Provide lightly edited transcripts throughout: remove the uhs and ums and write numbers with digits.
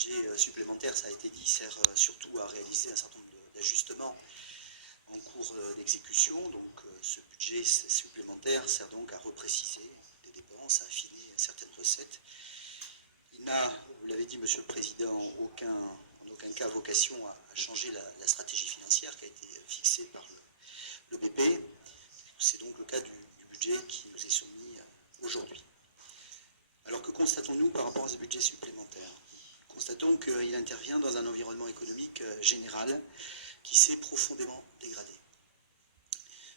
budget supplémentaire, ça a été dit, sert surtout à réaliser un certain nombre d'ajustements en cours d'exécution. Donc ce budget supplémentaire sert donc à repréciser des dépenses, à affiner certaines recettes. Il n'a, vous l'avez dit, Monsieur le Président, en aucun cas vocation à changer la stratégie financière qui a été fixée par le BP. C'est donc le cas du budget qui nous est soumis aujourd'hui. Alors que constatons-nous par rapport à ce budget supplémentaire? Constatons qu'il intervient dans un environnement économique général qui s'est profondément dégradé.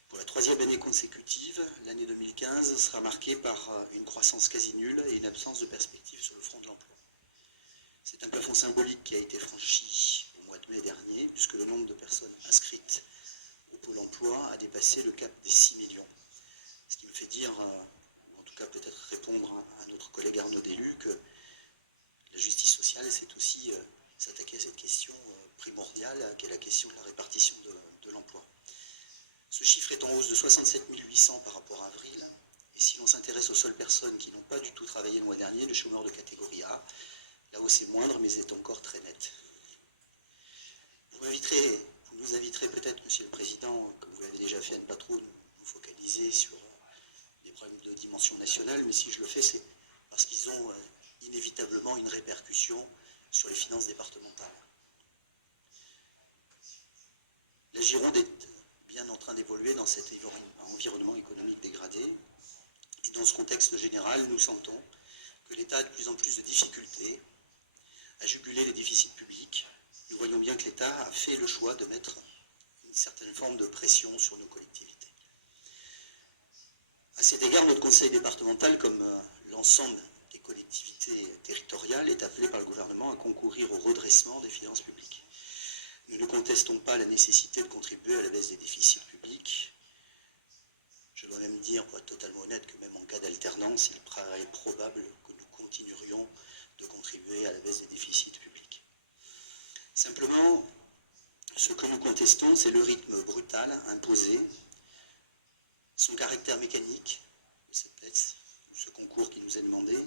Pour la troisième année consécutive, l'année 2015 sera marquée par une croissance quasi nulle et une absence de perspective sur le front de l'emploi. C'est un plafond symbolique qui a été franchi au mois de mai dernier, puisque le nombre de personnes inscrites au Pôle emploi a dépassé le cap des 6 millions. Ce qui me fait dire, en tout cas peut-être répondre à notre collègue Arnaud Delu, que la justice sociale, c'est aussi s'attaquer à cette question primordiale, qui est la question de la répartition de l'emploi. Ce chiffre est en hausse de 67 800 par rapport à avril, et si l'on s'intéresse aux seules personnes qui n'ont pas du tout travaillé le mois dernier, les chômeurs de catégorie A, la hausse est moindre, mais est encore très nette. Vous nous inviterez peut-être, Monsieur le Président, comme vous l'avez déjà fait, à ne pas trop nous focaliser sur des problèmes de dimension nationale, mais si je le fais, c'est parce qu'ils ont inévitablement une répercussion sur les finances départementales. La Gironde est bien en train d'évoluer dans cet environnement économique dégradé, et dans ce contexte général, nous sentons que l'État a de plus en plus de difficultés à juguler les déficits publics. Nous voyons bien que l'État a fait le choix de mettre une certaine forme de pression sur nos collectivités. À cet égard, notre conseil départemental, comme l'ensemble des collectivités territoriales, est appelé par le gouvernement à concourir au redressement des finances publiques. Nous ne contestons pas la nécessité de contribuer à la baisse des déficits publics. Je dois même dire, pour être totalement honnête, que même en cas d'alternance, il paraît probable que nous continuerions de contribuer à la baisse des déficits publics. Simplement, ce que nous contestons, c'est le rythme brutal imposé, son caractère mécanique de cette baisse, ou ce concours qui nous est demandé,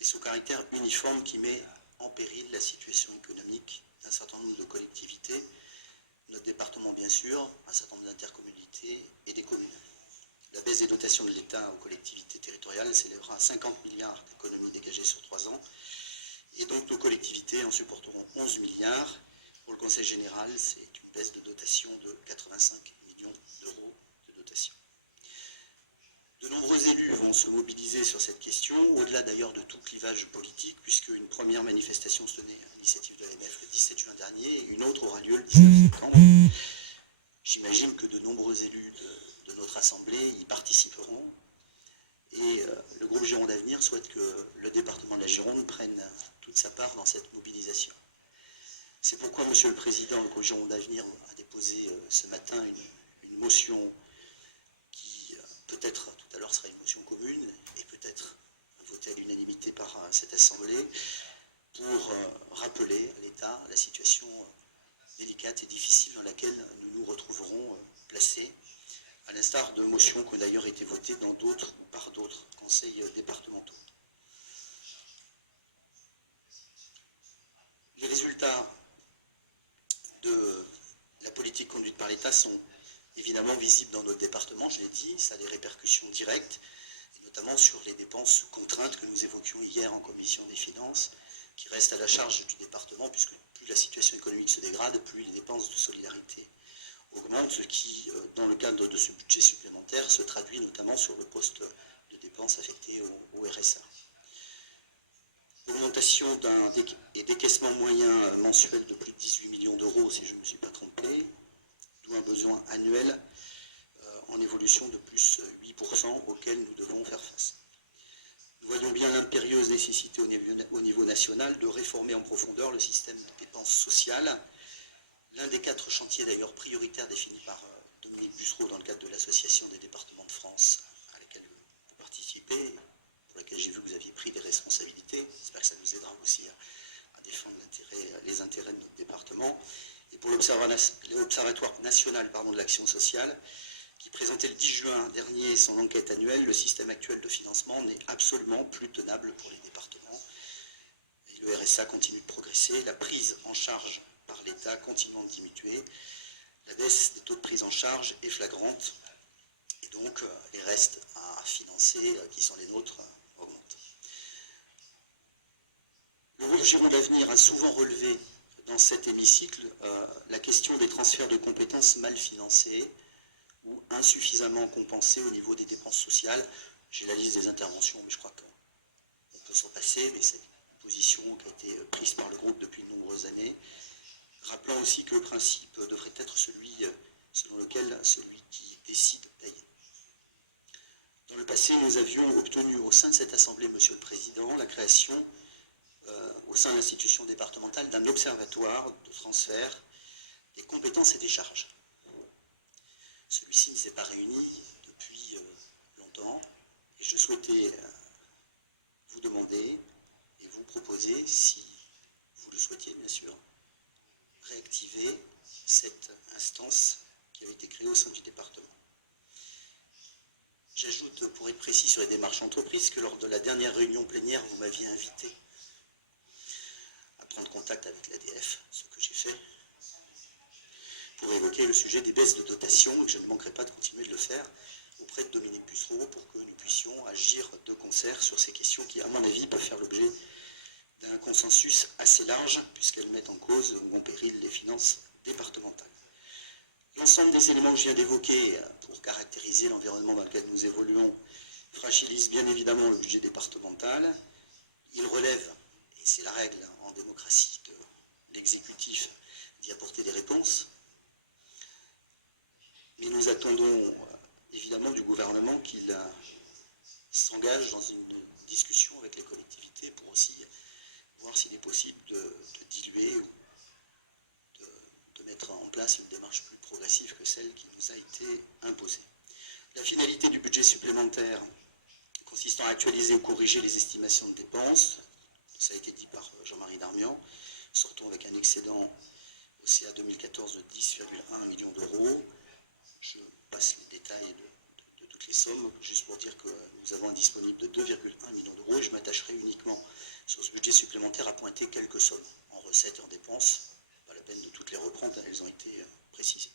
et son caractère uniforme qui met en péril la situation économique d'un certain nombre de collectivités, notre département bien sûr, un certain nombre d'intercommunalités et des communes. La baisse des dotations de l'État aux collectivités territoriales s'élèvera à 50 milliards d'économies dégagées sur 3 ans, et donc nos collectivités en supporteront 11 milliards. Pour le Conseil général, c'est une baisse de dotation de 85 millions d'euros de dotation. De nombreux élus vont se mobiliser sur cette question, au-delà d'ailleurs de tout clivage politique, puisque une première manifestation se tenait à l'initiative de l'AMF le 17 juin dernier, et une autre aura lieu le 19 septembre. J'imagine que de nombreux élus de notre Assemblée y participeront, et le groupe Gironde Avenir souhaite que le département de la Gironde prenne toute sa part dans cette mobilisation. C'est pourquoi, Monsieur le Président, le groupe Gironde Avenir a déposé ce matin une motion qui peut-être tout à l'heure sera une motion commune et peut-être votée à l'unanimité par cette Assemblée pour rappeler à l'État la situation délicate et difficile dans laquelle nous nous retrouverons placés, à l'instar de motions qui ont d'ailleurs été votées dans d'autres ou par d'autres conseils départementaux. Les résultats de la politique conduite par l'État sont évidemment visibles dans notre département, je l'ai dit, ça a des répercussions directes, et notamment sur les dépenses sous contrainte que nous évoquions hier en commission des finances, qui restent à la charge du département, puisque plus la situation économique se dégrade, plus les dépenses de solidarité augmentent, ce qui, dans le cadre de ce budget supplémentaire, se traduit notamment sur le poste de dépenses affecté au RSA. Augmentation et décaissement moyen mensuel de plus de 18 millions d'euros, si je ne me suis pas trompé, d'où un besoin annuel en évolution de plus 8% auquel nous devons faire face. Nous voyons bien l'impérieuse nécessité au niveau national de réformer en profondeur le système de dépenses sociales. L'un des 4 chantiers d'ailleurs prioritaires définis par Dominique Bussereau dans le cadre de l'Association des départements de France à laquelle vous participez, pour laquelle j'ai vu que vous aviez pris des responsabilités. J'espère que ça nous aidera aussi à défendre les intérêts de notre département. Et pour l'Observatoire national de l'action sociale, qui présentait le 10 juin dernier son enquête annuelle, le système actuel de financement n'est absolument plus tenable pour les départements. Et le RSA continue de progresser, la prise en charge par l'État continuant de diminuer, la baisse des taux de prise en charge est flagrante, et donc les restes à financer, qui sont les nôtres, augmentent. Le groupe Gironde d'Avenir a souvent relevé dans cet hémicycle la question des transferts de compétences mal financés ou insuffisamment compensés au niveau des dépenses sociales. J'ai la liste des interventions, mais je crois qu'on peut s'en passer, mais c'est une position qui a été prise par le groupe depuis de nombreuses années, rappelant aussi que le principe devrait être celui selon lequel celui qui décide paye. Dans le passé, nous avions obtenu au sein de cette Assemblée, Monsieur le Président, la création au sein de l'institution départementale d'un observatoire de transfert des compétences et des charges. Celui-ci ne s'est pas réuni depuis longtemps et je souhaitais vous demander et vous proposer, si vous le souhaitiez bien sûr, réactiver cette instance qui avait été créée au sein du département. J'ajoute, pour être précis sur les démarches entreprises, que lors de la dernière réunion plénière, vous m'aviez invité à prendre contact avec l'ADF, ce que j'ai fait, pour évoquer le sujet des baisses de dotation, et que je ne manquerai pas de continuer de le faire auprès de Dominique Bussereau pour que nous puissions agir de concert sur ces questions qui, à mon avis, peuvent faire l'objet d'un consensus assez large, puisqu'elles mettent en cause ou en péril les finances départementales. L'ensemble des éléments que je viens d'évoquer pour caractériser l'environnement dans lequel nous évoluons fragilise bien évidemment le budget départemental. Il relève, et c'est la règle en démocratie de l'exécutif, d'y apporter des réponses. Mais nous attendons évidemment du gouvernement qu'il s'engage dans une discussion avec les collectivités pour aussi voir s'il est possible de diluer ou de mettre en place une démarche plus progressive que celle qui nous a été imposée. La finalité du budget supplémentaire consistant à actualiser ou corriger les estimations de dépenses, ça a été dit par Jean-Marie Darmian, sortons avec un excédent au CA 2014 de 10,1 millions d'euros. Je passe les détails de toutes les sommes, juste pour dire que nous avons un disponible de 2,1 millions d'euros et je m'attacherai uniquement sur ce budget supplémentaire à pointer quelques sommes en recettes et en dépenses. Pas la peine de toutes les reprendre, elles ont été précisées.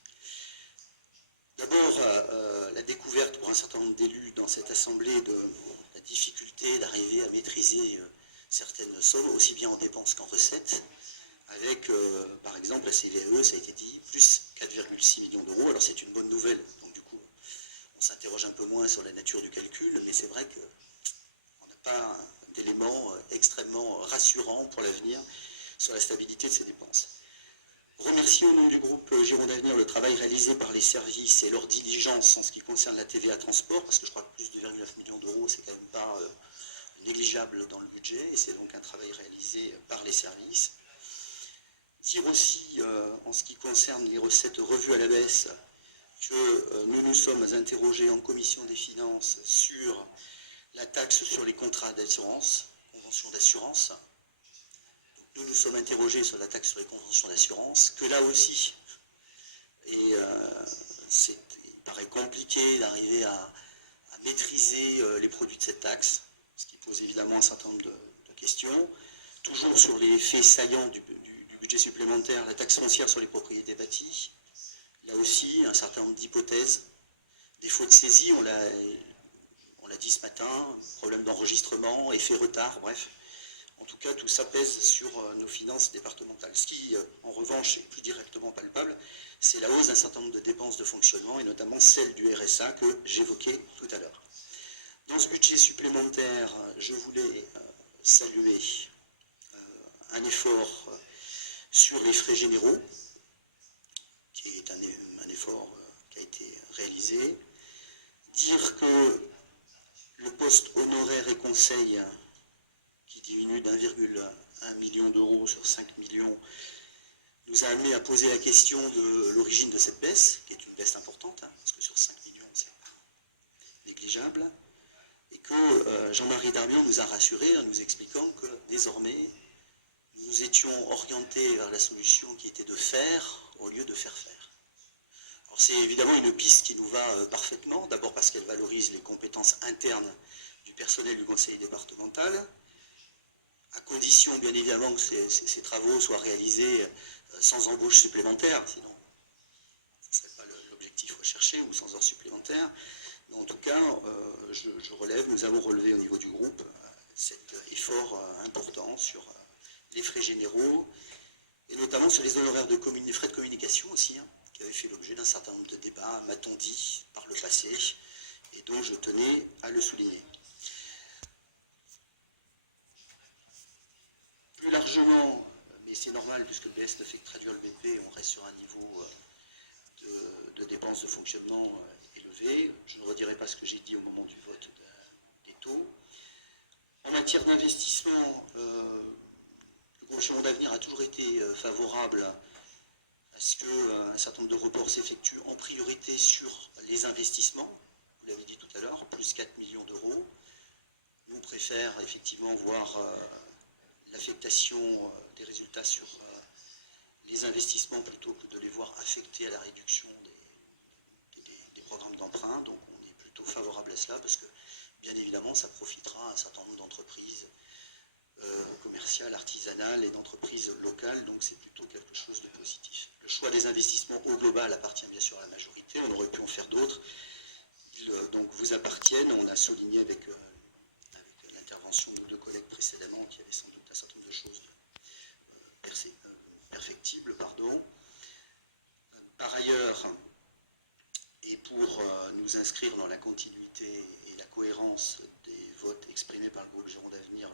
D'abord, la découverte pour un certain nombre d'élus dans cette assemblée de la difficulté d'arriver à maîtriser certaines sommes, aussi bien en dépenses qu'en recettes, avec par exemple la CVAE, ça a été dit, plus 4,6 millions d'euros. Alors c'est une bonne nouvelle, donc du coup on s'interroge un peu moins sur la nature du calcul, mais c'est vrai qu'on n'a pas d'éléments extrêmement rassurants pour l'avenir sur la stabilité de ces dépenses. Remercier au nom du groupe Gironde d'Avenir le travail réalisé par les services et leur diligence en ce qui concerne la TVA transport, parce que je crois que plus de 2,9 millions d'euros, c'est quand même pas négligeable dans le budget, et c'est donc un travail réalisé par les services. Dire aussi, en ce qui concerne les recettes revues à la baisse, que nous nous sommes interrogés en commission des finances sur la taxe sur les contrats d'assurance, convention d'assurance. Nous nous sommes interrogés sur la taxe sur les conventions d'assurance, que là aussi, il paraît compliqué d'arriver à maîtriser les produits de cette taxe, ce qui pose évidemment un certain nombre de questions. Toujours sur les faits saillants du budget supplémentaire, la taxe foncière sur les propriétés bâties, là aussi, un certain nombre d'hypothèses, défaut de saisie, on l'a dit ce matin, problème d'enregistrement, effet retard, bref. En tout cas, tout ça pèse sur nos finances départementales. Ce qui, en revanche, est plus directement palpable, c'est la hausse d'un certain nombre de dépenses de fonctionnement, et notamment celle du RSA que j'évoquais tout à l'heure. Dans ce budget supplémentaire, je voulais saluer un effort sur les frais généraux, qui est un effort qui a été réalisé. Dire que le poste honoraire et conseil, qui diminue d'1,1 million d'euros sur 5 millions, nous a amené à poser la question de l'origine de cette baisse, qui est une baisse importante, parce que sur 5 millions, c'est pas négligeable, et que Jean-Marie Darmian nous a rassurés en nous expliquant que désormais, nous étions orientés vers la solution qui était de faire au lieu de faire faire. Alors c'est évidemment une piste qui nous va parfaitement, d'abord parce qu'elle valorise les compétences internes du personnel du conseil départemental, à condition bien évidemment que ces travaux soient réalisés sans embauche supplémentaire, sinon ce ne serait pas l'objectif recherché, ou sans heures supplémentaires. Mais en tout cas, je relève, nous avons relevé au niveau du groupe cet effort important sur les frais généraux, et notamment sur les honoraires les frais de communication aussi, hein, qui avaient fait l'objet d'un certain nombre de débats, m'a-t-on dit, par le passé, et dont je tenais à le souligner. Plus largement, mais c'est normal puisque le PS ne fait que traduire le BP, on reste sur un niveau de dépenses de fonctionnement élevé. Je ne redirai pas ce que j'ai dit au moment du vote des taux. En matière d'investissement, le groupe Gironde d'Avenir a toujours été favorable à ce qu'un certain nombre de reports s'effectuent en priorité sur les investissements. Vous l'avez dit tout à l'heure, plus 4 millions d'euros. Nous, on préfère effectivement voir l'affectation des résultats sur les investissements plutôt que de les voir affectés à la réduction des programmes d'emprunt. Donc on est plutôt favorable à cela parce que bien évidemment ça profitera à un certain nombre d'entreprises commerciales, artisanales et d'entreprises locales, donc c'est plutôt quelque chose de positif. Le choix des investissements au global appartient bien sûr à la majorité, on aurait pu en faire d'autres, ils donc vous appartiennent. On a souligné avec l'intervention de nos deux collègues précédemment qu'il y avait sans doute un certain nombre de choses perfectibles. Par ailleurs, et pour nous inscrire dans la continuité et la cohérence des votes exprimés par le groupe Gironde d'Avenir